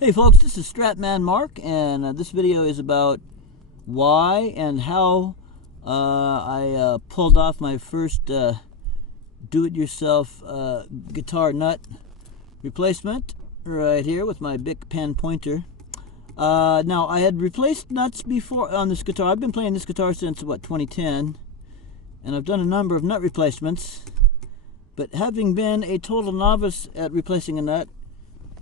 Hey folks, this is Stratman Mark, and this video is about why and how I pulled off my first do-it-yourself guitar nut replacement right here with my Bic pen pointer. Now, I had replaced nuts before on this guitar. I've been playing this guitar since, 2010, and I've done a number of nut replacements, but having been a total novice at replacing a nut,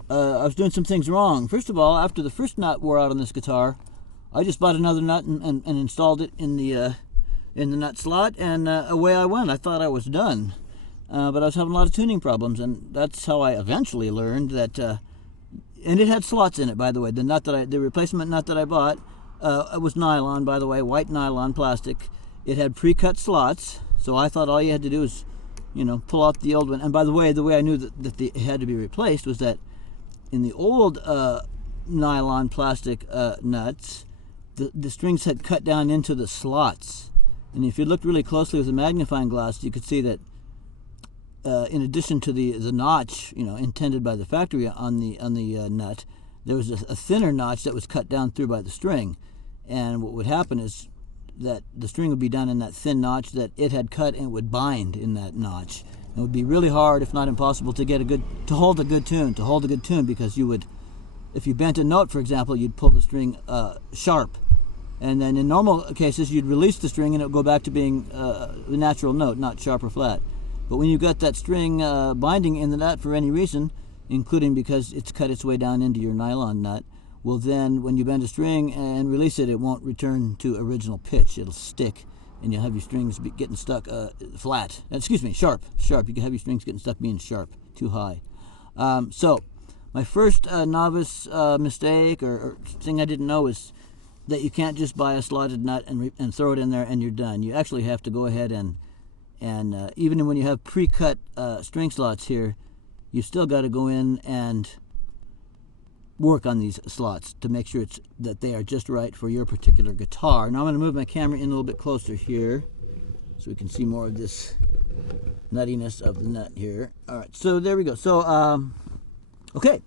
I was doing some things wrong. First of all, after the first nut wore out on this guitar, I just bought another nut and installed it in the nut slot, and away I went. I thought I was done, but I was having a lot of tuning problems, and that's how I eventually learned that. And it had slots in it, by the way. The replacement nut that I bought, it was nylon, by the way, white nylon plastic. It had pre-cut slots, so I thought all you had to do was, pull out the old one. And by the way I knew that it had to be replaced was that in the old nylon plastic nuts, the strings had cut down into the slots. And if you looked really closely with a magnifying glass, you could see that in addition to the notch, intended by the factory on the nut, there was a thinner notch that was cut down through by the string. And what would happen is that the string would be done in that thin notch that it had cut, and it would bind in that notch. It would be really hard, if not impossible, to hold a good tune, because you would, if you bent a note, for example, you'd pull the string sharp, and then in normal cases you'd release the string and it would go back to being the natural note, not sharp or flat. But when you've got that string binding in the nut for any reason, including because it's cut its way down into your nylon nut, well then when you bend a string and release it, it won't return to original pitch. It'll stick, and you'll have your strings getting stuck sharp. You can have your strings getting stuck being sharp, too high. So my first novice mistake or thing I didn't know is that you can't just buy a slotted nut and throw it in there and you're done. You actually have to go ahead and even when you have pre-cut string slots here, you still got to go in and work on these slots to make sure that they are just right for your particular guitar. Now I'm going to move my camera in a little bit closer here so we can see more of this nuttiness of the nut here. All right, so there we go. So okay,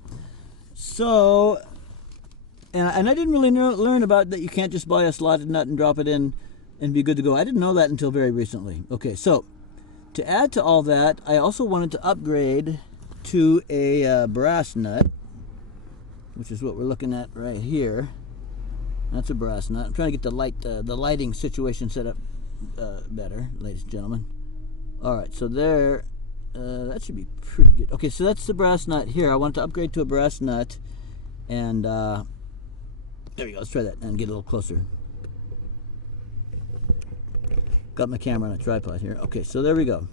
so and I didn't really learn about that you can't just buy a slotted nut and drop it in and be good to go. I didn't know that until very recently. Okay, so to add to all that, I also wanted to upgrade to a brass nut, which is what we're looking at right here. That's a brass nut. I'm trying to get the lighting situation set up better, ladies and gentlemen. All right, so there, that should be pretty good. Okay, so that's the brass nut here. I want to upgrade to a brass nut, and there we go. Let's try that and get a little closer. Got my camera on a tripod here. Okay, so there we go.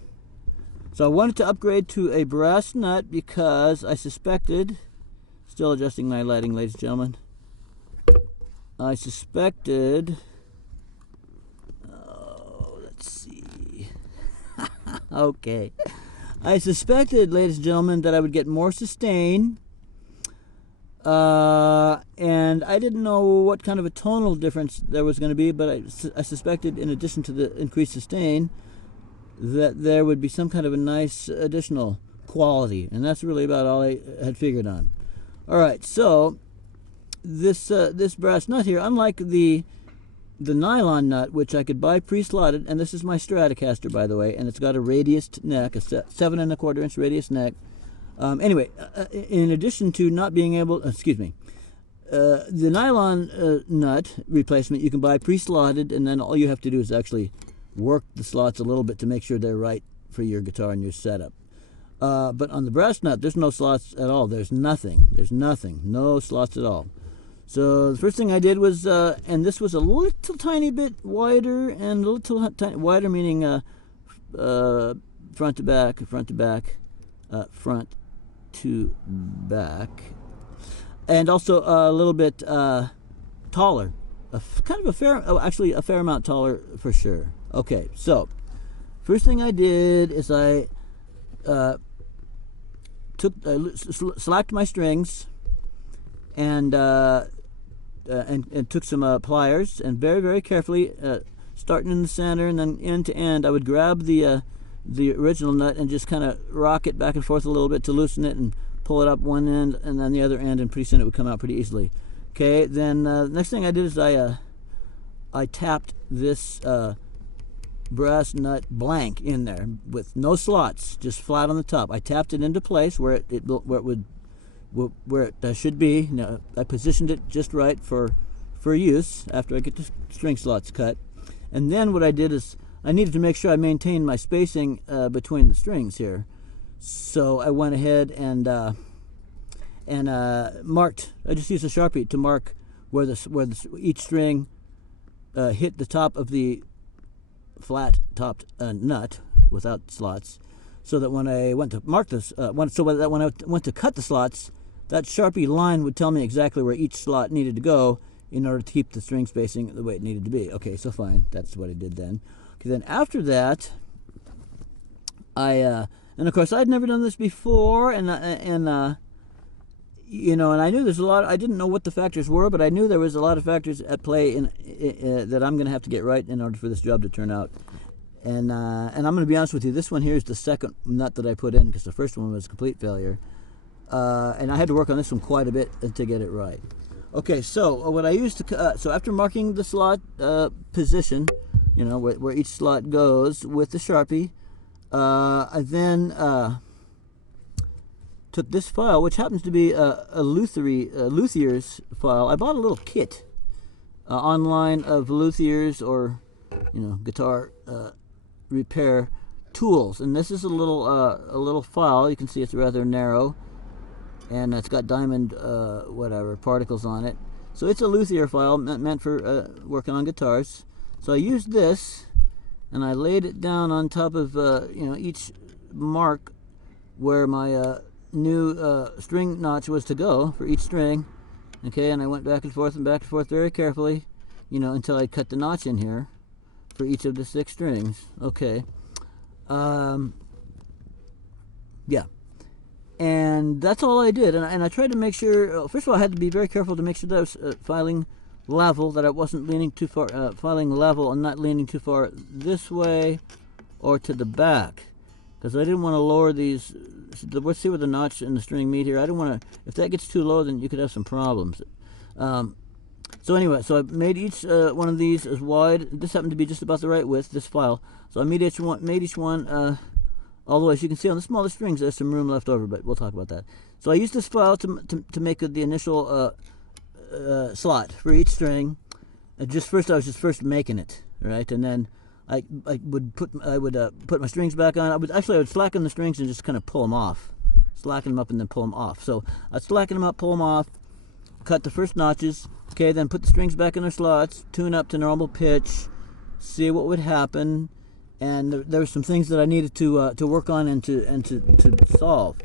So I wanted to upgrade to a brass nut because I suspected, still adjusting my lighting, ladies and gentlemen, I suspected, let's see, okay, I suspected, ladies and gentlemen, that I would get more sustain, and I didn't know what kind of a tonal difference there was going to be, but I suspected, in addition to the increased sustain, that there would be some kind of a nice additional quality, and that's really about all I had figured on. All right, so this brass nut here, unlike the nylon nut, which I could buy pre-slotted, and this is my Stratocaster, by the way, and it's got a radiused neck, a 7 1/4 inch radius neck. Anyway, in addition to not being able, the nylon nut replacement you can buy pre-slotted, and then all you have to do is actually work the slots a little bit to make sure they're right for your guitar and your setup. But on the brass nut, there's no slots at all. There's nothing. No slots at all. So the first thing I did was, and this was a little tiny bit wider, and a little tiny, wider meaning front to back, front to back, and also a little bit taller, a fair amount taller for sure. Okay, so first thing I did is I slacked my strings and took some pliers, and very, very carefully, starting in the center and then end to end, I would grab the original nut and just kind of rock it back and forth a little bit to loosen it and pull it up one end and then the other end, and pretty soon it would come out pretty easily. Okay, then next thing I did is I tapped this brass nut blank in there with no slots, just flat on the top. I tapped it into place where it should be. You know, I positioned it just right for use after I get the string slots cut. And then what I did is I needed to make sure I maintained my spacing between the strings here. So I went ahead and marked. I just used a Sharpie to mark where each string hit the top of the flat topped nut without slots, so that when I went to mark this, when I went to cut the slots, that Sharpie line would tell me exactly where each slot needed to go in order to keep the string spacing the way it needed to be. Okay, so fine, that's what I did then. Okay, then after that, and of course I'd never done this before, and you know, and I knew there's a lot. I didn't know what the factors were, but I knew there was a lot of factors at play that I'm going to have to get right in order for this job to turn out. And I'm going to be honest with you. This one here is the second nut that I put in, because the first one was a complete failure, and I had to work on this one quite a bit to get it right. Okay, so what I used to so after marking the slot position, you know, where each slot goes with the Sharpie, I then took this file, which happens to be a luthier's file. I bought a little kit online of luthiers, or you know, guitar repair tools, and this is a little file. You can see it's rather narrow, and it's got diamond particles on it. So it's a luthier file meant for working on guitars. So I used this, and I laid it down on top of you know, each mark where my new string notch was to go for each string. Okay, and I went back and forth very carefully, you know, until I cut the notch in here for each of the 6 strings. Okay, yeah, and that's all I did. And I tried to make sure, first of all, I had to be very careful to make sure that I was filing level, that I wasn't leaning too far, filing level and not leaning too far this way or to the back, because I didn't want to lower these. Let's see where the notch and the string meet here. I don't want to, if that gets too low, then you could have some problems. So anyway, so I made each one of these as wide. This happened to be just about the right width, this file. So I made each one all the way. As you can see on the smallest strings, there's some room left over, but we'll talk about that. So I used this file to make the initial slot for each string. I was just first making it, right? And then I would put my strings back on. I would slacken the strings and just kind of pull them off, slacken them up and then pull them off. So I'd slacken them up, pull them off, cut the first notches. Okay, then put the strings back in their slots, tune up to normal pitch, see what would happen, and there were some things that I needed to work on and to solve.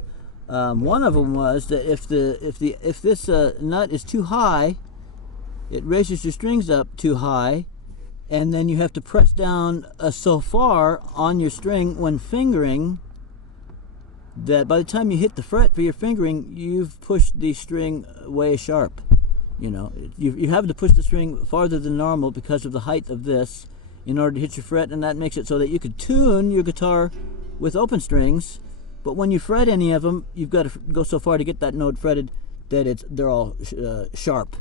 One of them was that if this nut is too high, it raises your strings up too high, and then you have to press down so far on your string when fingering that by the time you hit the fret for your fingering, you've pushed the string way sharp. You know, you have to push the string farther than normal because of the height of this in order to hit your fret, and that makes it so that you could tune your guitar with open strings, but when you fret any of them, you've got to go so far to get that note fretted that they're all sharp.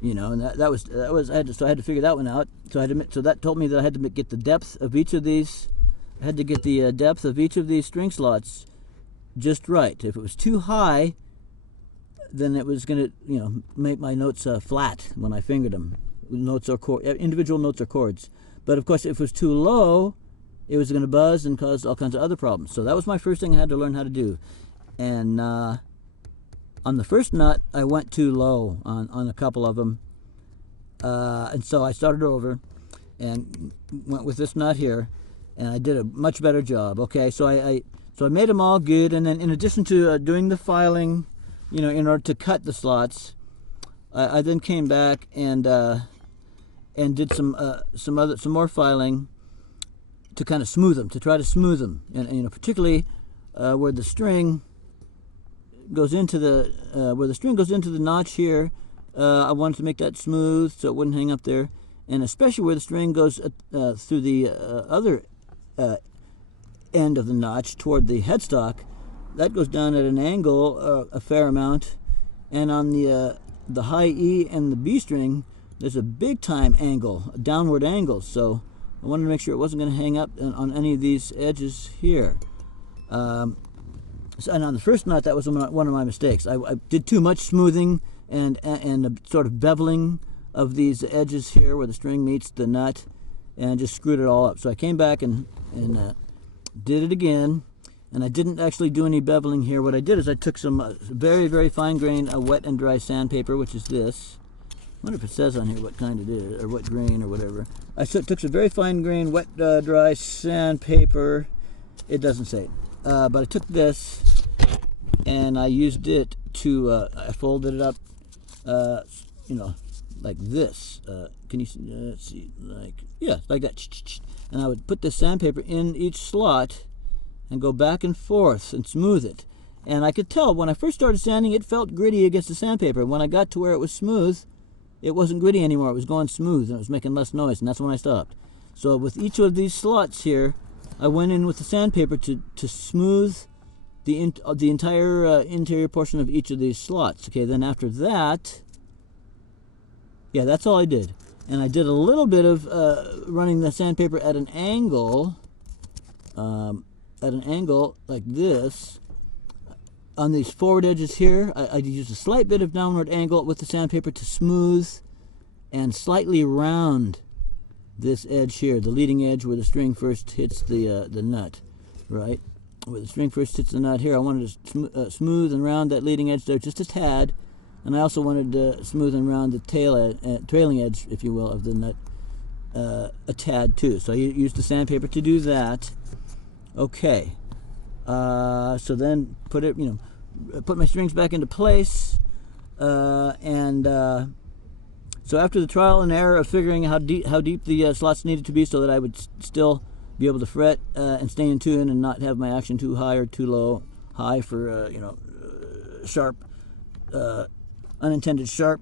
You know, and so I had to figure that one out. So that told me that I had to get the depth of each of these. I had to get the depth of each of these string slots just right. If it was too high, then it was going to, you know, make my notes flat when I fingered them. Individual notes or chords. But of course, if it was too low, it was going to buzz and cause all kinds of other problems. So that was my first thing I had to learn how to do. And on the first nut, I went too low on a couple of them. And so I started over and went with this nut here, and I did a much better job. Okay, so I made them all good, and then in addition to doing the filing, you know, in order to cut the slots, I then came back and did some more filing to kind of smooth them, to try to smooth them, and you know, particularly where the string goes into the notch here. I wanted to make that smooth so it wouldn't hang up there, and especially where the string goes through the other end of the notch toward the headstock. that goes down at an angle a fair amount, and on the high E and the B string, there's a big time angle, a downward angle. So I wanted to make sure it wasn't going to hang up on any of these edges here. And on the first nut, that was one of my mistakes. I did too much smoothing and a sort of beveling of these edges here where the string meets the nut, and just screwed it all up. So I came back and did it again, and I didn't actually do any beveling here. What I did is I took some very, very fine grained wet and dry sandpaper, which is this. I wonder if it says on here what kind it is, or what grain or whatever. I took some very fine grained wet, dry sandpaper. It doesn't say. But I took this and I used it to, I folded it up, you know, like this. Can you see, let's see, like, yeah, like that. And I would put the sandpaper in each slot and go back and forth and smooth it. And I could tell when I first started sanding, it felt gritty against the sandpaper. When I got to where it was smooth, it wasn't gritty anymore. It was going smooth and it was making less noise, and that's when I stopped. So with each of these slots here, I went in with the sandpaper to smooth the entire interior portion of each of these slots. Okay, then after that, yeah, that's all I did. And I did a little bit of running the sandpaper at an angle like this on these forward edges here. I used a slight bit of downward angle with the sandpaper to smooth and slightly round this edge here, the leading edge where the string first hits the nut, right? Where the string first hits the nut here, I wanted to smooth and round that leading edge there just a tad, and I also wanted to smooth and round the trailing edge, if you will, of the nut a tad too. So I used the sandpaper to do that. Okay, so then put my strings back into place, so after the trial and error of figuring how deep the slots needed to be so that I would still be able to fret and stay in tune and not have my action too high or too low, high for sharp, unintended sharp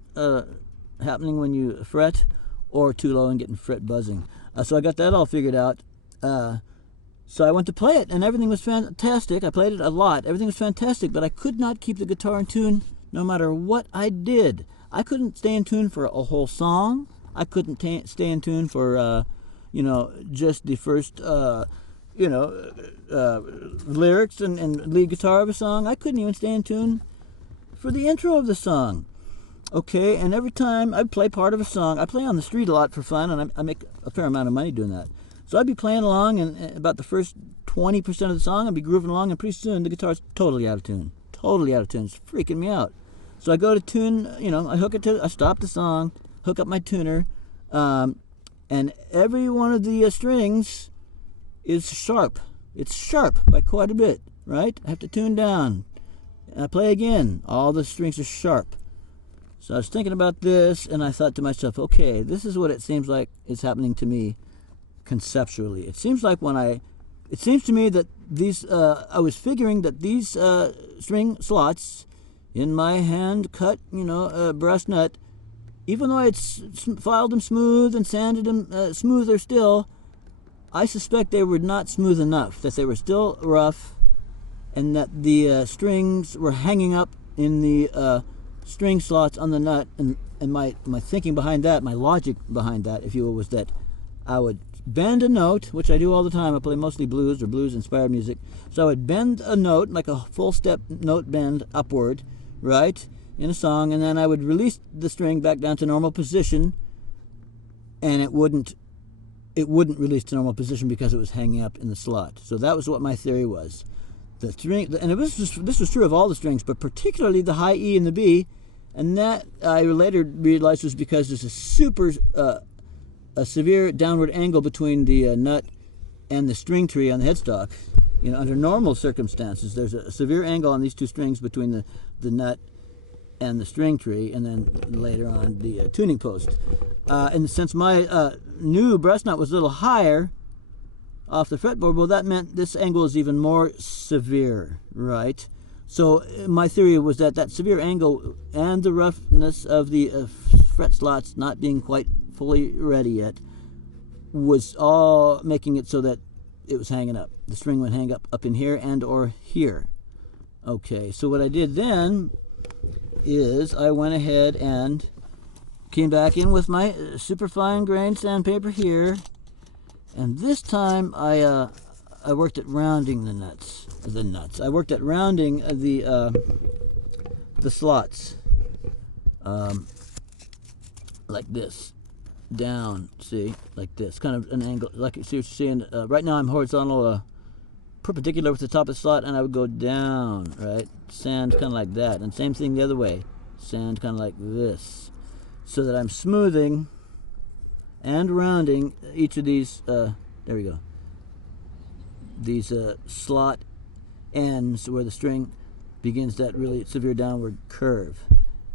happening when you fret, or too low and getting fret buzzing. So I got that all figured out. So I went to play it and everything was fantastic. I played it a lot. Everything was fantastic, but I could not keep the guitar in tune no matter what I did. I couldn't stay in tune for a whole song. I couldn't stay in tune for, just the first, lyrics and lead guitar of a song. I couldn't even stay in tune for the intro of the song. Okay, and every time I'd play part of a song, I play on the street a lot for fun, and I make a fair amount of money doing that. So I'd be playing along, and about the first 20% of the song, I'd be grooving along, and pretty soon the guitar's totally out of tune. Totally out of tune. It's freaking me out. So I go to tune, I stop the song, hook up my tuner, and every one of the strings is sharp. It's sharp by quite a bit, right? I have to tune down. And I play again. All the strings are sharp. So I was thinking about this, and I thought to myself, okay, this is what it seems like is happening to me conceptually. It seems to me that these, I was figuring that these string slots in my hand cut, brass nut, even though I had filed them smooth and sanded them smoother still, I suspect they were not smooth enough, that they were still rough, and that the strings were hanging up in the string slots on the nut. And my thinking behind that, my logic behind that, if you will, was that I would bend a note, which I do all the time. I play mostly blues or blues-inspired music. So I would bend a note, like a full-step note bend upward, right, in a song, and then I would release the string back down to normal position, and it wouldn't release to normal position because it was hanging up in the slot. So that was what my theory was. The string, and this was true of all the strings, but particularly the high E and the B, and that I later realized was because there's a severe downward angle between the nut and the string tree on the headstock. Under normal circumstances, there's a severe angle on these two strings between the nut and the string tree, and then later on the tuning post. And since my new brass nut was a little higher off the fretboard, well, that meant this angle is even more severe, right? So my theory was that severe angle and the roughness of the fret slots not being quite fully ready yet was all making it so that it was hanging up. The string would hang up in here and or here. Okay, so what I did then is I went ahead and came back in with my super fine grained sandpaper here, and this time I worked at rounding the nuts. I worked at rounding the slots, like this, down. See, like this, kind of an angle. Like you see what you're seeing. Right now I'm horizontal, perpendicular with the top of the slot, and I would go down. Right, sand kind of like that, and same thing the other way. Sand kind of like this, so that I'm smoothing and rounding each of these. There we go. These slot ends where the string begins that really severe downward curve.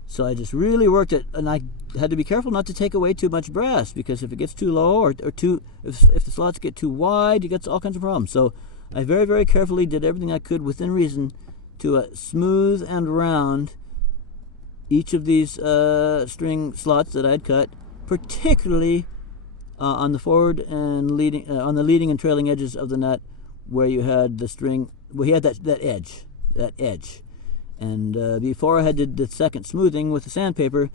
So I just really worked it, and I had to be careful not to take away too much brass, because if it gets too low or if the slots get too wide, you get all kinds of problems. So I very, very carefully did everything I could within reason to smooth and round each of these string slots that I'd cut, particularly on the forward and leading, on the leading and trailing edges of the nut, where you had the string, where you had that edge. And before I had did the second smoothing with the sandpaper,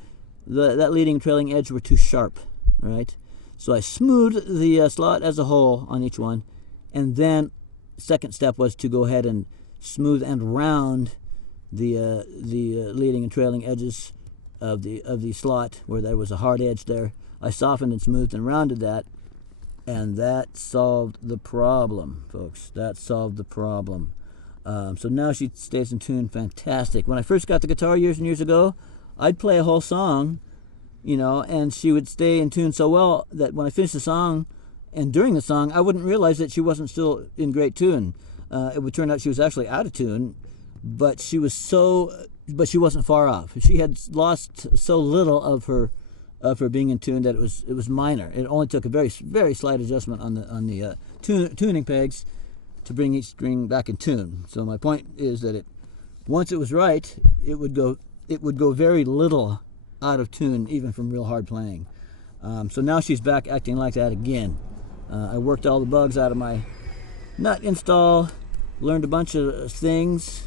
that leading and trailing edge were too sharp, right? So I smoothed the slot as a whole on each one, and then second step was to go ahead and smooth and round the leading and trailing edges of the slot where there was a hard edge there. I softened and smoothed and rounded that, and that solved the problem, folks. That solved the problem. So now she stays in tune fantastic. When I first got the guitar years and years ago, I'd play a whole song, you know, and she would stay in tune so well that when I finished the song and during the song, I wouldn't realize that she wasn't still in great tune. It would turn out she was actually out of tune, but she wasn't far off. She had lost so little of her being in tune that it was minor. It only took a very, very slight adjustment on the tuning pegs to bring each string back in tune. So my point is that once it was right, it would go very little out of tune, even from real hard playing. So now she's back acting like that again. I worked all the bugs out of my nut install, learned a bunch of things,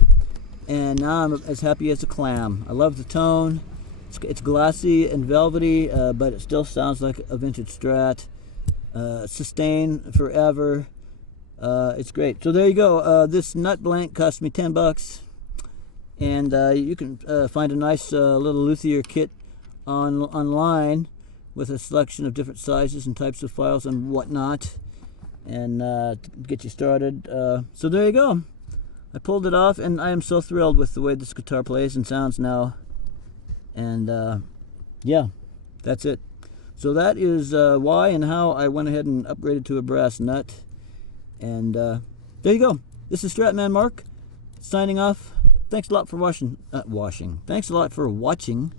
and now I'm as happy as a clam. I love the tone. It's glassy and velvety, but it still sounds like a vintage Strat. Sustain forever. It's great. So there you go. This nut blank cost me $10, and you can find a nice little luthier kit online with a selection of different sizes and types of files and whatnot, and to get you started. So there you go. I pulled it off, and I am so thrilled with the way this guitar plays and sounds now. And yeah, that's it. So that is why and how I went ahead and upgraded to a brass nut. And there you go. This is Stratman Mark signing off. Thanks a lot for Thanks a lot for watching.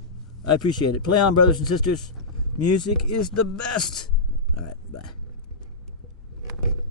I appreciate it. Play on, brothers and sisters. Music is the best. All right, bye.